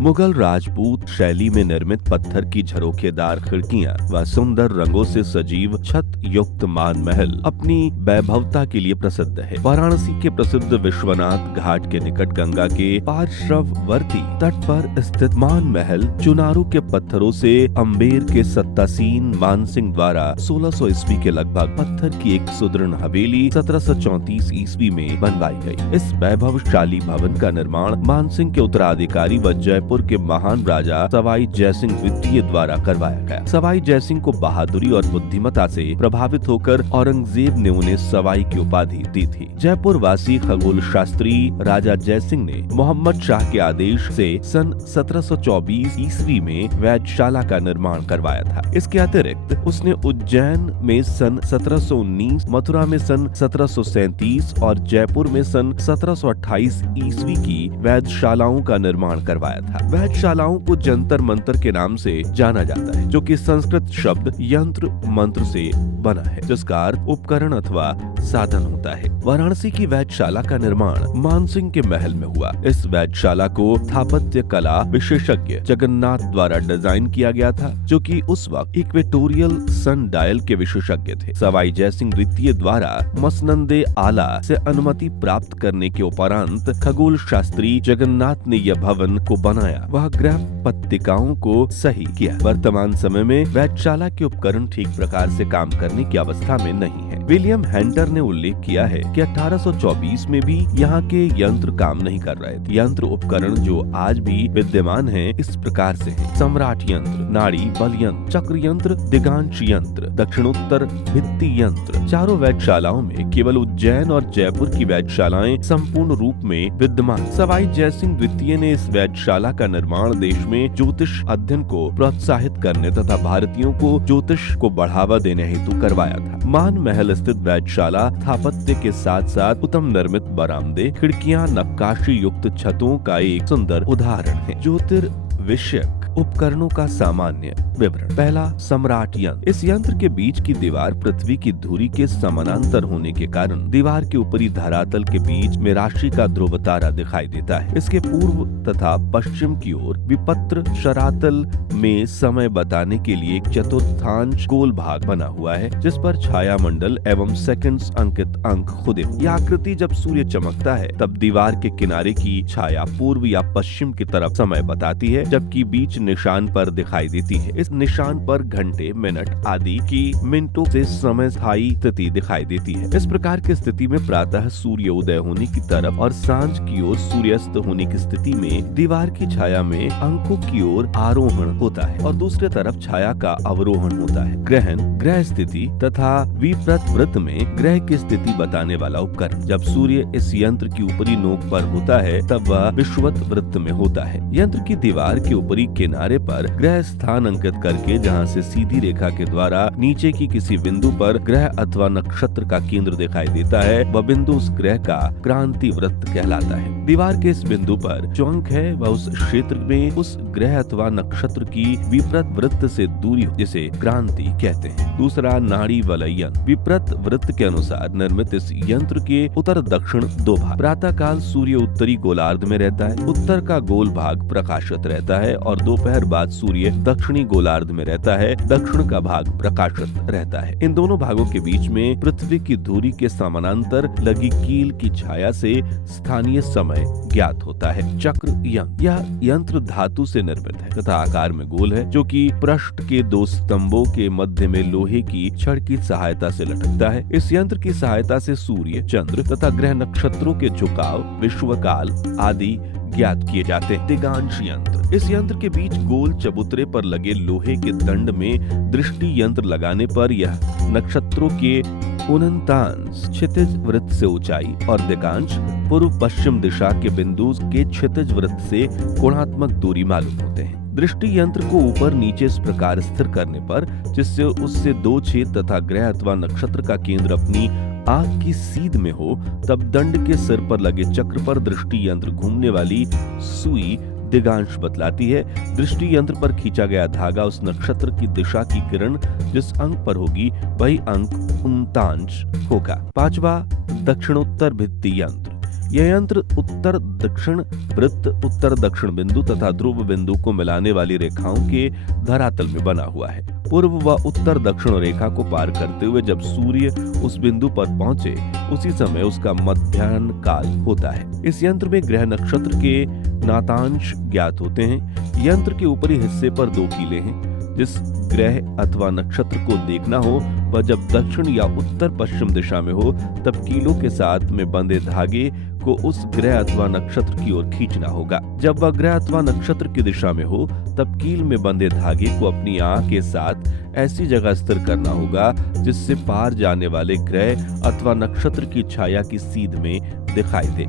मुगल राजपूत शैली में निर्मित पत्थर की झरोखेदार खिड़कियां व सुंदर रंगों से सजीव छत युक्त मान महल अपनी वैभवता के लिए प्रसिद्ध है। वाराणसी के प्रसिद्ध विश्वनाथ घाट के निकट गंगा के पार्श्ववर्ती तट पर स्थित मान महल चुनारू के पत्थरों से अम्बेर के सत्तासीन मानसिंह द्वारा 1600 ईस्वी के लगभग पत्थर की एक सुदृढ़ हवेली 1734 ईस्वी में बनवाई गई। इस वैभवशाली भवन का निर्माण मानसिंह के उत्तराधिकारी व जयपुर के महान राजा सवाई जयसिंह द्वितीय द्वारा करवाया गया। सवाई जयसिंह को बहादुरी और बुद्धिमत्ता से प्रभावित होकर औरंगजेब ने उन्हें सवाई की उपाधि दी थी। जयपुर वासी खगोल शास्त्री राजा जयसिंह ने मोहम्मद शाह के आदेश से सन 1724 ईस्वी में वैधशाला का निर्माण करवाया था। इसके अतिरिक्त उसने उज्जैन में सन 1719, मथुरा में सन 1737 और जयपुर में सन 1728 ईस्वी की वैधशालाओं का निर्माण करवाया था। वैधशालाओं को जंतर मंतर के नाम से जाना जाता है, जो कि संस्कृत शब्द यंत्र मंत्र से बना है, जिसका अर्थ उपकरण अथवा साधन होता है। वाराणसी की वैधशाला का निर्माण मानसिंह के महल में हुआ। इस वैधशाला को स्थापत्य कला विशेषज्ञ जगन्नाथ द्वारा डिजाइन किया गया था, जो कि उस वक्त इक्वेटोरियल सन डायल के विशेषज्ञ थे। सवाई जयसिंह द्वितीय द्वारा मसनंदे आला से अनुमति प्राप्त करने के उपरांत खगोल शास्त्री जगन्नाथ ने यह भवन को बनाया। वह ग्रह पत्रिकाओं को सही किया। वर्तमान समय में वैधशाला के उपकरण ठीक प्रकार से काम करने की अवस्था में नहीं है। विलियम हेंटर ने उल्लेख किया है कि 1824 में भी यहाँ के यंत्र काम नहीं कर रहे थे। यंत्र उपकरण जो आज भी विद्यमान हैं इस प्रकार से हैं: सम्राट यंत्र, नाड़ी बल यंत्र, चक्र यंत्र, दिगांश यंत्र, दक्षिणोत्तर भित्ति यंत्र। चारों वैधशालाओं में केवल उज्जैन और जयपुर की वैधशालाएं संपूर्ण रूप में विद्यमान। सवाई जयसिंह द्वितीय ने इस वैधशाला का निर्माण देश में ज्योतिष अध्ययन को प्रोत्साहित करने तथा भारतीयों को ज्योतिष को बढ़ावा देने हेतु करवाया था। मान महल स्थित वैधशाला स्थापत्य के साथ साथ उत्तम निर्मित बरामदे, खिड़कियां, नक्काशी युक्त छतों का एक सुंदर उदाहरण है। ज्योतिर्विषयक उपकरणों का सामान्य विवरण। पहला, सम्राट यंत्र। इस यंत्र के बीच की दीवार पृथ्वी की धुरी के समानांतर होने के कारण दीवार के ऊपरी धरातल के बीच में राशि का ध्रुव तारा दिखाई देता है। इसके पूर्व तथा पश्चिम की ओर विपत्र शरातल में समय बताने के लिए एक चतुर्थांश गोल भाग बना हुआ है, जिस पर छाया मंडल एवं सेकंड्स अंकित अंक खुदे। यह आकृति जब सूर्य चमकता है तब दीवार के किनारे की छाया पूर्व या पश्चिम की तरफ समय बताती है, जबकि बीच निशान पर दिखाई देती है। इस निशान पर घंटे, मिनट आदि की मिनटों से समय स्थायी स्थिति दिखाई देती है। इस प्रकार की स्थिति में प्रातः सूर्य उदय होने की तरफ और सांझ की ओर सूर्यास्त होने की स्थिति में दीवार की छाया में अंकों की ओर आरोहण होता है और दूसरे तरफ छाया का अवरोहण होता है। ग्रहण, ग्रह स्थिति तथा विपरीत वृत्त में ग्रह की स्थिति बताने वाला उपकरण। जब सूर्य इस यंत्र की ऊपरी नोक पर होता है तब वह विषुवत वृत्त में होता है। यंत्र की दीवार के ऊपरी किनारे पर ग्रह स्थान अंकित करके जहां से सीधी रेखा के द्वारा नीचे की किसी बिंदु पर ग्रह अथवा नक्षत्र का केंद्र दिखाई देता है, वह बिंदु उस ग्रह का क्रांति वृत्त कहलाता है। दीवार के इस बिंदु पर जो अंक है वह उस क्षेत्र में उस ग्रह अथवा नक्षत्र की विपरीत वृत्त से दूरी, जिसे क्रांति कहते हैं। दूसरा, नाड़ी वलय यंत्र। विपरीत वृत्त के अनुसार निर्मित इस यंत्र के उत्तर दक्षिण दो भाग। प्रातः काल सूर्य उत्तरी गोलार्ध में रहता है। उत्तर का गोल भाग प्रकाशित रहता है और दोपहर बाद सूर्य दक्षिणी गोलार्ध में रहता है। दक्षिण का भाग प्रकाशित रहता है। इन दोनों भागों के बीच में पृथ्वी की धुरी के समानांतर लगी कील की छाया से स्थानीय समय ज्ञात होता है। चक्र यंत्र। यह यंत्र धातु से निर्मित है तथा आकार में गोल है, जो कि पृष्ठ के दो स्तंभों के मध्य में लोहे की छड़ की सहायता से लटकता है। इस यंत्र की सहायता से सूर्य, चंद्र तथा ग्रह नक्षत्रों के झुकाव, विश्वकाल आदि ज्ञात किए जाते हैं। दिगांश यंत्र। इस यंत्र के बीच गोल चबूतरे पर लगे लोहे के दंड में दृष्टि यंत्र लगाने पर यह नक्षत्रों के 49 क्षितिज वृत्त से ऊंचाई और दिगांश पूर्व पश्चिम दिशा के बिंदु के क्षितिज वृत्त से कोणात्मक दूरी मालूम होते हैं। दृष्टि यंत्र को ऊपर नीचे इस प्रकार स्थिर करने पर जिससे उससे दो छेद तथा ग्रह अथवा नक्षत्र का केंद्र अपनी आंख की सीध में हो, तब दंड के सिर पर लगे चक्र पर दृष्टि यंत्र घूमने वाली सुई दिगांश बतलाती है। दृष्टि यंत्र पर खींचा गया धागा उस नक्षत्र की दिशा की किरण जिस अंक पर होगी वही अंक 49 होगा। पांचवा, दक्षिणोत्तर भित्ति यंत्र। यह यंत्र उत्तर दक्षिण वृत्त, उत्तर दक्षिण बिंदु तथा ध्रुव बिंदु को मिलाने वाली रेखाओं के धरातल में बना हुआ है। पूर्व व उत्तर दक्षिण रेखा को पार करते हुए जब सूर्य उस बिंदु पर पहुंचे, उसी समय उसका मध्याह्न काल होता है। इस यंत्र में ग्रह नक्षत्र के नातांश ज्ञात होते हैं। यंत्र के ऊपरी हिस्से पर 2 कीले हैं। जिस ग्रह अथवा नक्षत्र को देखना हो वह जब दक्षिण या उत्तर पश्चिम दिशा में हो, तब कीलों के साथ में बंधे धागे को उस ग्रह अथवा नक्षत्र की ओर खींचना होगा। जब वह ग्रह अथवा नक्षत्र की दिशा में हो, तब कील में बंधे धागे को अपनी आंख के साथ ऐसी जगह स्थिर करना होगा जिससे पार जाने वाले ग्रह अथवा नक्षत्र की छाया की सीध में दिखाई दे।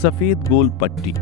सफेद गोल पट्टी